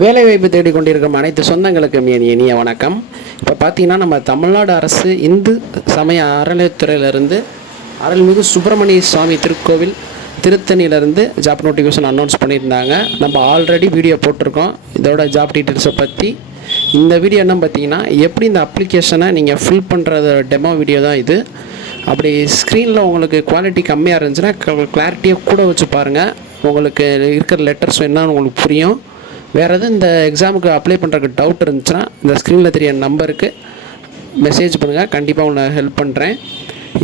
வேலைவாய்ப்பு தேடிக்கொண்டிருக்கும் அனைத்து சொந்தங்களுக்கும் என் இனிய வணக்கம். இப்போ பார்த்தீங்கன்னா நம்ம தமிழ்நாடு அரசு இந்து சமய அறநிலையத்துறையிலிருந்து அருள்மிகு சுப்பிரமணிய சுவாமி திருக்கோவில் திருத்தணியிலேருந்து ஜாப் நோட்டிஃபிகேஷன் அனௌன்ஸ் பண்ணியிருந்தாங்க. நம்ம ஆல்ரெடி வீடியோ போட்டிருக்கோம் இதோட ஜாப் டீட்டெயில்ஸை பற்றி. இந்த வீடியோ என்ன பார்த்தீங்கன்னா, எப்படி இந்த அப்ளிகேஷனை நீங்கள் ஃபில் பண்ணுறது டெமோ வீடியோ தான் இது. அப்படி ஸ்க்ரீனில் உங்களுக்கு குவாலிட்டி கம்மியாக இருந்துச்சுன்னா கிளாரிட்டியாக கூட வச்சு பாருங்கள். உங்களுக்கு இருக்கிற லெட்டர்ஸ் என்னன்னு உங்களுக்கு புரியும். வேறு எதுவும் இந்த எக்ஸாமுக்கு அப்ளை பண்ணுறதுக்கு டவுட் இருந்துச்சுன்னா இந்த ஸ்க்ரீனில் தெரிய நம்பருக்கு மெசேஜ் பண்ணுங்கள். கண்டிப்பாக உங்களை ஹெல்ப் பண்ணுறேன்.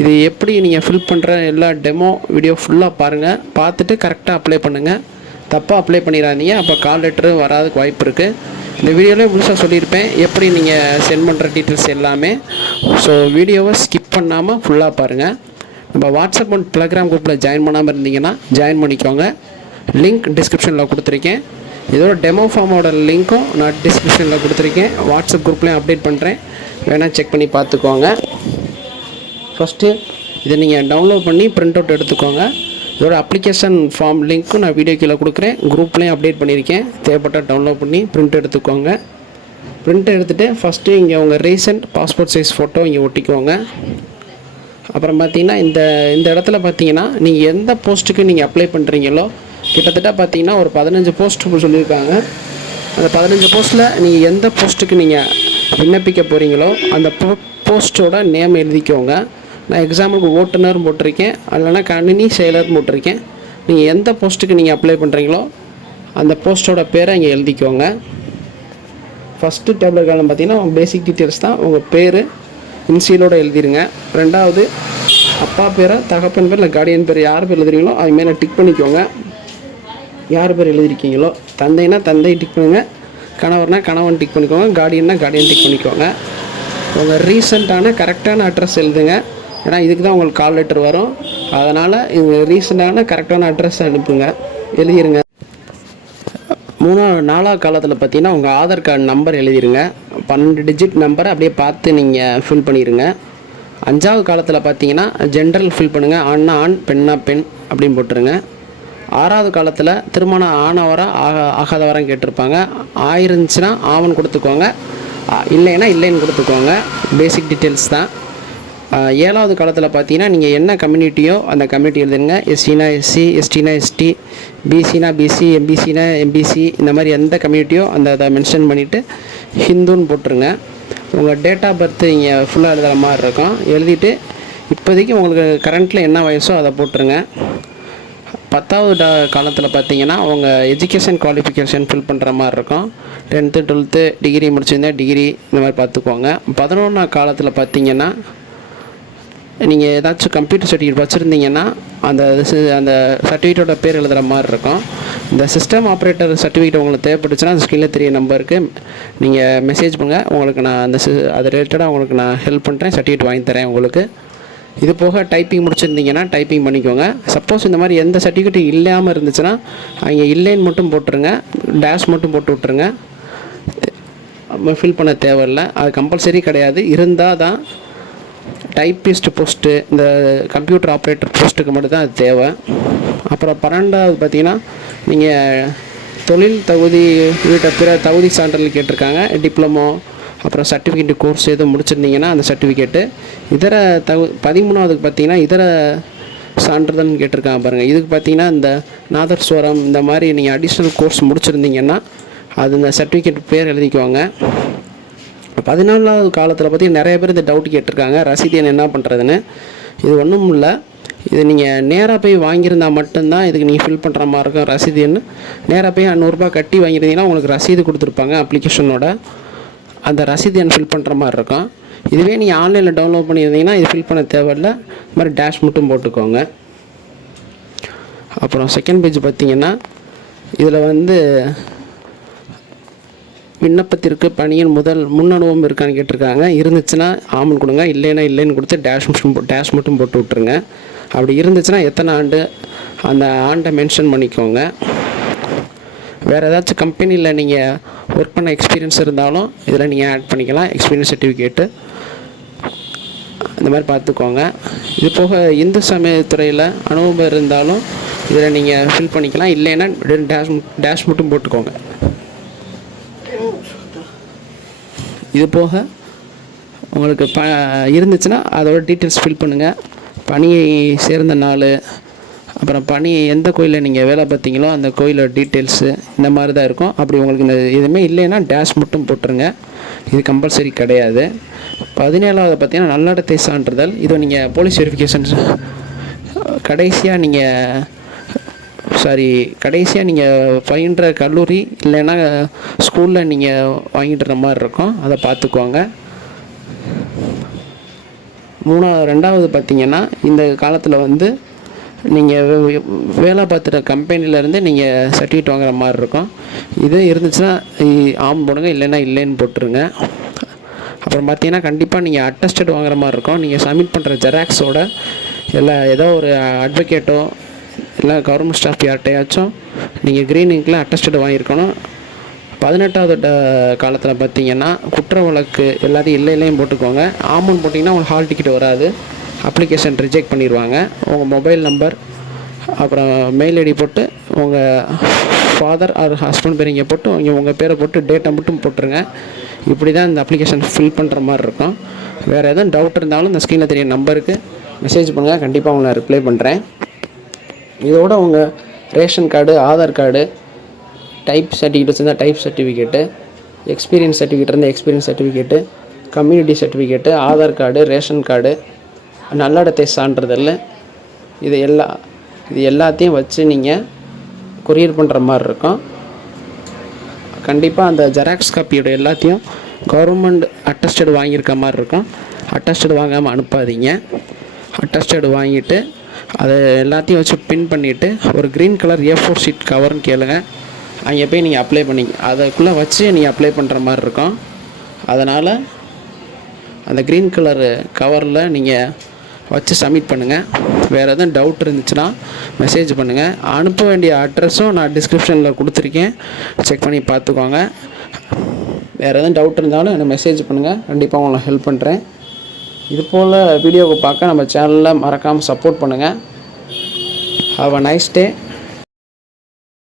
இது எப்படி நீங்கள் ஃபில் பண்ணுற எல்லா டெமோ வீடியோ ஃபுல்லாக பாருங்கள். பார்த்துட்டு கரெக்டாக அப்ளை பண்ணுங்கள். தப்பாக அப்ளை பண்ணிடாதீங்க, அப்போ கால் லெட்டரு வராதுக்கு வாய்ப்பு இருக்குது. இந்த வீடியோவிலே முழுசாக சொல்லியிருப்பேன் எப்படி நீங்கள் சென்ட் பண்ணுற டீட்டெயில்ஸ் எல்லாமே. ஸோ வீடியோவை ஸ்கிப் பண்ணாமல் ஃபுல்லாக பாருங்கள். நம்ம வாட்ஸ்அப் அண்ட் டெலகிராம் குரூப்பில் ஜாயின் பண்ணாமல் இருந்தீங்கன்னா ஜாயின் பண்ணிக்கோங்க. லிங்க் டிஸ்கிரிப்ஷனில் கொடுத்துருக்கேன். இதோட டெமோ ஃபார்மோட லிங்க்கும் நான் டிஸ்கிரிப்ஷனில் கொடுத்துருக்கேன். வாட்ஸ்அப் குரூப்லேயும் அப்டேட் பண்ணுறேன், வேணால் செக் பண்ணி பார்த்துக்கோங்க. ஃபஸ்ட்டு இதை நீங்கள் டவுன்லோட் பண்ணி ப்ரிண்ட் அவுட் எடுத்துக்கோங்க. இதோட அப்ளிகேஷன் ஃபார்ம் லிங்க்கும் நான் வீடியோ கீழே கொடுக்குறேன், குரூப்லேயும் அப்டேட் பண்ணியிருக்கேன். தேவைப்பட்டால் டவுன்லோட் பண்ணி ப்ரிண்ட் எடுத்துக்கோங்க. ப்ரிண்ட் எடுத்துகிட்டு ஃபஸ்ட்டு இங்கே உங்கள் ரீசெண்ட் பாஸ்போர்ட் சைஸ் ஃபோட்டோ இங்கே ஒட்டிக்கோங்க. அப்புறம் பார்த்தீங்கன்னா இந்த இடத்துல பார்த்தீங்கன்னா நீங்கள் எந்த போஸ்ட்டுக்கு நீங்கள் அப்ளை பண்ணுறீங்களோ கிட்டத்தட்ட பார்த்தீங்கன்னா ஒரு 15 போஸ்ட் சொல்லியிருக்காங்க. அந்த 15 போஸ்ட்டில் நீங்கள் எந்த போஸ்ட்டுக்கு நீங்கள் விண்ணப்பிக்க போகிறீங்களோ அந்த போஸ்ட்டோட நேம் எழுதிக்கோங்க. நான் எக்ஸாம்பிளுக்கு ஓட்டுநர் போட்டிருக்கேன், இல்லைனா கணினி செயலர் போட்டிருக்கேன். நீங்கள் எந்த போஸ்ட்டுக்கு நீங்கள் அப்ளை பண்ணுறீங்களோ அந்த போஸ்ட்டோட பேரை இங்கே எழுதிக்கோங்க. ஃபஸ்ட்டு டேபிள் காலம் பார்த்தீங்கன்னா உங்கள் பேசிக் டீட்டெயில்ஸ் தான். உங்கள் பேர் இன்சியலோடு எழுதிருங்க. ரெண்டாவது அப்பா பேரை, தகப்பன் பேர், இல்லை கார்டியன் பேர் யார் பேர் எழுதுறீங்களோ அது மேலே டிக் பண்ணிக்கோங்க. யார் பேர் எழுதிருக்கீங்களோ, தந்தைனா தந்தை டிக் பண்ணுங்கள், கணவர்னா கணவன் டிக் பண்ணிக்கோங்க, கார்டியன்னா கார்டியன் டிக் பண்ணிக்கோங்க. உங்கள் ரீசெண்டான கரெக்டான அட்ரஸ் எழுதுங்க. ஏன்னா இதுக்கு தான் உங்களுக்கு கால் லெட்டர் வரும். அதனால் உங்கள் ரீசெண்டான கரெக்டான அட்ரஸ் அனுப்புங்க, எழுதிருங்க. 4வது காலத்தில் பார்த்தீங்கன்னா உங்கள் ஆதார் கார்டு நம்பர் எழுதிருங்க. 12 டிஜிட் நம்பரை அப்படியே பார்த்து நீங்கள் ஃபில் பண்ணிடுங்க. 5வது காலத்தில் பார்த்தீங்கன்னா ஜென்ரல் ஃபில் பண்ணுங்கள். ஆண்னா ஆண், பெண்ணா பெண் அப்படின்னு போட்டுருங்க. 6வது காலத்தில் திருமணம் ஆனவரா ஆகாதவரான்னு கேட்டிருப்பாங்க. ஆயிருந்துச்சுன்னா ஆவன் கொடுத்துக்கோங்க, இல்லைன்னா இல்லைன்னு கொடுத்துக்கோங்க. பேசிக் டீட்டெயில்ஸ் தான். 7வது காலத்தில் பார்த்தீங்கன்னா நீங்கள் என்ன கம்யூனிட்டியோ அந்த கம்யூனிட்டி எழுதுங்க. எஸ்சினா எஸ்சி, எஸ்டினா எஸ்டி, பிசினா பிசி, எம்பிசினா எம்பிசி, இந்த மாதிரி எந்த கம்யூனிட்டியோ அதை மென்ஷன் பண்ணிவிட்டு ஹிந்துன்னு போட்டுருங்க. உங்கள் டேட் ஆஃப் பர்த் இங்கே ஃபுல்லாக எழுதுகிற மாதிரி இருக்கும். எழுதிட்டு இப்போதைக்கு உங்களுக்கு கரண்ட்டில் என்ன வயசோ அதை போட்டுருங்க. 10வது காலத்தில் பார்த்தீங்கன்னா உங்கள் எஜுகேஷன் குவாலிஃபிகேஷன் ஃபில் பண்ணுற மாதிரி இருக்கும். 10th 12th டிகிரி முடிச்சிருந்தா டிகிரி இந்த மாதிரி பார்த்துக்கோங்க. 11வது காலத்தில் பார்த்தீங்கன்னா நீங்கள் ஏதாச்சும் கம்ப்யூட்டர் சர்டிஃபிகேட் வச்சுருந்தீங்கன்னா அந்த சர்டிஃபிகேட்டோட பேர் எழுதுகிற மாதிரி இருக்கும். இந்த சிஸ்டம் ஆப்ரேட்டர் சர்டிஃபிகேட் உங்களுக்கு தேவைப்பட்டுச்சுன்னா அந்த ஸ்க்ரீனில் தெரிய நம்பருக்கு நீங்கள் மெசேஜ் பண்ணுங்கள். உங்களுக்கு நான் அது ரிலேட்டடாக உங்களுக்கு நான் ஹெல்ப் பண்ணுறேன், சர்டிஃபிகேட் வாங்கி தரேன் உங்களுக்கு. இது போக டைப்பிங் முடிச்சிருந்தீங்கன்னா டைப்பிங் பண்ணிக்கோங்க. சப்போஸ் இந்த மாதிரி எந்த சர்டிஃபிகேட்டும் இல்லாமல் இருந்துச்சுன்னா அங்கே இல்லைன்னு மட்டும் போட்டுருங்க, டேஷ் மட்டும் போட்டு விட்ருங்க. ஃபில் பண்ண தேவையில்லை, அது கம்பல்சரி கிடையாது. இருந்தால் தான் டைப்பிஸ்ட் போஸ்ட்டு, இந்த கம்ப்யூட்டர் ஆப்ரேட்டர் போஸ்ட்டுக்கு மட்டும் தான் அது தேவை. அப்புறம் 12வது பார்த்தீங்கன்னா நீங்கள் தொழில் தகுதி வீட்டை பிற தகுதி சான்றிதழ் கேட்டிருக்காங்க. டிப்ளமோ அப்புறம் சர்டிஃபிகேட் கோர்ஸ் எதுவும் முடிச்சிருந்தீங்கன்னா அந்த சர்டிஃபிகேட்டு. இதர 13வதுக்கு பார்த்தீங்கன்னா இதர சான்றிதழ்னு கேட்டிருக்காங்க பாருங்கள். இதுக்கு பார்த்தீங்கன்னா இந்த நாதஸ்வரம் இந்த மாதிரி நீங்கள் அடிஷ்னல் கோர்ஸ் முடிச்சிருந்தீங்கன்னா அது இந்த சர்டிஃபிகேட் பேர் எழுதிக்குவாங்க. 14வது காலத்தில் பார்த்தீங்கன்னா நிறைய பேர் இந்த டவுட் கேட்டிருக்காங்க, ரசீது என்ன பண்ணுறதுன்னு. இது ஒன்றும் இல்லை, இது நீங்கள் நேராக போய் வாங்கியிருந்தால் மட்டும்தான் இதுக்கு நீங்கள் ஃபில் பண்ணுற மாதிரி இருக்கும். ரசீதுன்னு நேராக போய் 100 ரூபா கட்டி வாங்கியிருந்தீங்கன்னா உங்களுக்கு ரசீது கொடுத்துருப்பாங்க அப்ளிகேஷனோட. அந்த ரசீது எண் ஃபில் பண்ணுற மாதிரி இருக்கும். இதுவே நீங்கள் ஆன்லைனில் டவுன்லோட் பண்ணியிருந்தீங்கன்னா இது ஃபில் பண்ண தேவையில்லை, இது மாதிரி டேஷ் மட்டும் போட்டுக்கோங்க. அப்புறம் செகண்ட் பேஜ் பார்த்தீங்கன்னா இதில் விண்ணப்பத்திற்கு பணியின் முன் அனுபவம் இருக்கான்னு கேட்டிருக்காங்க. இருந்துச்சுன்னா ஆமன் கொடுங்க, இல்லைன்னா இல்லைன்னு கொடுத்து டேஷ் மட்டும் போட்டு விட்ருங்க. அப்படி இருந்துச்சுன்னா எத்தனை ஆண்டு அந்த ஆண்டை மென்ஷன் பண்ணிக்கோங்க. வேறு ஏதாச்சும் கம்பெனியில் நீங்கள் ஒர்க் பண்ண எக்ஸ்பீரியன்ஸ் இருந்தாலும் இதில் நீங்கள் ஆட் பண்ணிக்கலாம், எக்ஸ்பீரியன்ஸ் சர்டிஃபிகேட்டு இந்த மாதிரி பார்த்துக்கோங்க. இது போக இந்து சமயத்துறையில் அனுபவம் இருந்தாலும் இதில் நீங்கள் ஃபில் பண்ணிக்கலாம், இல்லைன்னா டேஷ் மட்டும் போட்டுக்கோங்க. இது போக உங்களுக்கு இருந்துச்சுன்னா அதோட டீட்டெயில்ஸ் ஃபில் பண்ணுங்கள். பணி சேர்ந்த நாள், அப்புறம் பணி எந்த கோயிலில் நீங்கள் வேலை பார்த்தீங்களோ அந்த கோயிலோட டீட்டெயில்ஸு இந்த மாதிரி தான் இருக்கும். அப்படி உங்களுக்கு இந்த எதுவுமே இல்லைன்னா டேஷ் மட்டும் போட்டுருங்க. இது கம்பல்சரி கிடையாது. 17வது பார்த்தீங்கன்னா நன்னடத்தை சான்றிதழ். இது நீங்கள் போலீஸ் வெரிஃபிகேஷன்ஸ் கடைசியாக நீங்கள் பயின்ற கல்லூரி இல்லைன்னா ஸ்கூலில் நீங்கள் வாங்கிட்டுற மாதிரி இருக்கும். அதை பார்த்துக்குவாங்க. 2வது பார்த்தீங்கன்னா இந்த காலத்தில் வந்து நீங்கள் வேலை பார்த்துற கம்பெனிலேருந்து நீங்கள் சர்டிஃபிகேட் வாங்குற மாதிரி இருக்கும். இது இருந்துச்சுன்னா ஆம் போடுங்க, இல்லைன்னா இல்லைன்னு போட்டுருங்க. அப்புறம் பார்த்தீங்கன்னா கண்டிப்பாக நீங்கள் அட்டஸ்டட் வாங்குற மாதிரி இருக்கும். நீங்கள் சப்மிட் பண்ணுற ஜெராக்ஸோட ஏதோ ஒரு அட்வொகேட்டோ இல்லை கவர்மெண்ட் ஸ்டாஃப் யார்கிட்டையாச்சும் நீங்கள் க்ரீன் இங்கில் அட்டஸ்டட் வாங்கியிருக்கணும். 18வது காலத்தில் பார்த்தீங்கன்னா குற்ற வழக்கு எல்லாத்தையும் இல்லையும் போட்டுக்கோங்க. ஆமான்னு போட்டிங்கன்னா உங்களுக்கு ஹால் டிக்கெட் வராது, அப்ளிகேஷன் ரிஜெக்ட் பண்ணிடுவாங்க. உங்கள் மொபைல் நம்பர் அப்புறம் மெயில் ஐடி போட்டு உங்கள் ஃபாதர் ஆர் ஹஸ்பண்ட் பேர் இங்கே போட்டு உங்கள் பேரை போட்டு டேட்டை மட்டும் போட்டுருங்க. இப்படி தான் இந்த அப்ளிகேஷன் ஃபில் பண்ணுற மாதிரி இருக்கும். வேறு எதுவும் டவுட் இருந்தாலும் இந்த ஸ்க்ரீனில் தெரிய நம்பருக்கு மெசேஜ் பண்ணுங்கள். கண்டிப்பாக உங்களை ரிப்ளை பண்ணுறேன். இதோட உங்கள் ration card, Aadhaar card, type certificates இருந்தால் டைப் சர்டிஃபிகேட்டு, எக்ஸ்பீரியன்ஸ் சர்டிஃபிகேட் இருந்தால் experience certificate, community certificate, Aadhaar card, ration card, நல்லடத்தை சான்றிதழ், இது எல்லாத்தையும் வச்சு நீங்கள் கொரியர் பண்ணுற மாதிரி இருக்கும். கண்டிப்பாக அந்த ஜெராக்ஸ் காப்பியோட எல்லாத்தையும் கவர்மெண்ட் அட்டஸ்டட் வாங்கியிருக்க மாதிரி இருக்கும். அட்டஸ்டட் வாங்காமல் அனுப்பாதீங்க. அட்டஸ்டட் வாங்கிட்டு அதை எல்லாத்தையும் வச்சு பின் பண்ணிவிட்டு ஒரு க்ரீன் கலர் A4 ஷீட் கவர்னு கேளுங்க. அங்கே போய் நீங்கள் அப்ளை பண்ணிங்க அதுக்குள்ளே வச்சு நீங்கள் அப்ளை பண்ணுற மாதிரி இருக்கும். அதனால் அந்த க்ரீன் கலர் கவரில் நீங்கள் வச்சு சப்மிட் பண்ணுங்கள். வேறு எதுவும் டவுட் இருந்துச்சுன்னா மெசேஜ் பண்ணுங்கள். அனுப்ப வேண்டிய அட்ரஸும் நான் டிஸ்கிரிப்ஷனில் கொடுத்துருக்கேன், செக் பண்ணி பார்த்துக்கோங்க. வேறு எதுவும் டவுட் இருந்தாலும் எனக்கு மெசேஜ் பண்ணுங்கள். கண்டிப்பாக உங்களை ஹெல்ப் பண்ணுறேன். இது போல் வீடியோவை பார்க்க நம்ம சேனலில் மறக்காமல் சப்போர்ட் பண்ணுங்கள். Have a nice day.